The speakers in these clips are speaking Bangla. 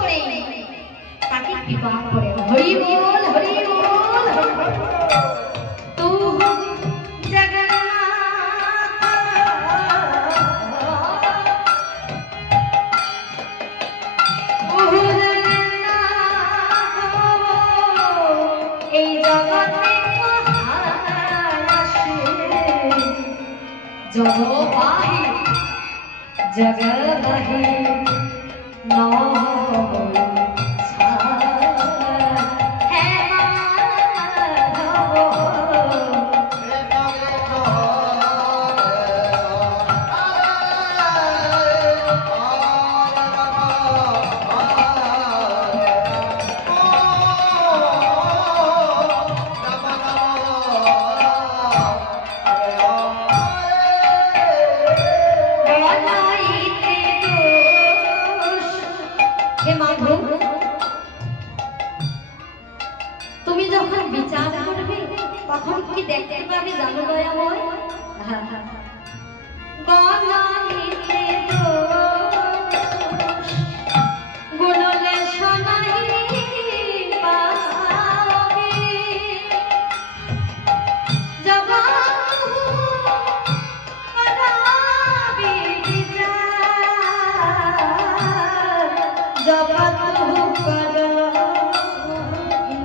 করে তাকে বিবাহ করে হরি বল তুমি যখন তখন কি দেখতে পাবে জানো দয়াময় হ্যাঁ, হ্যাঁ, হ্যাঁ।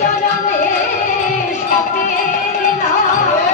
জনমে সপে না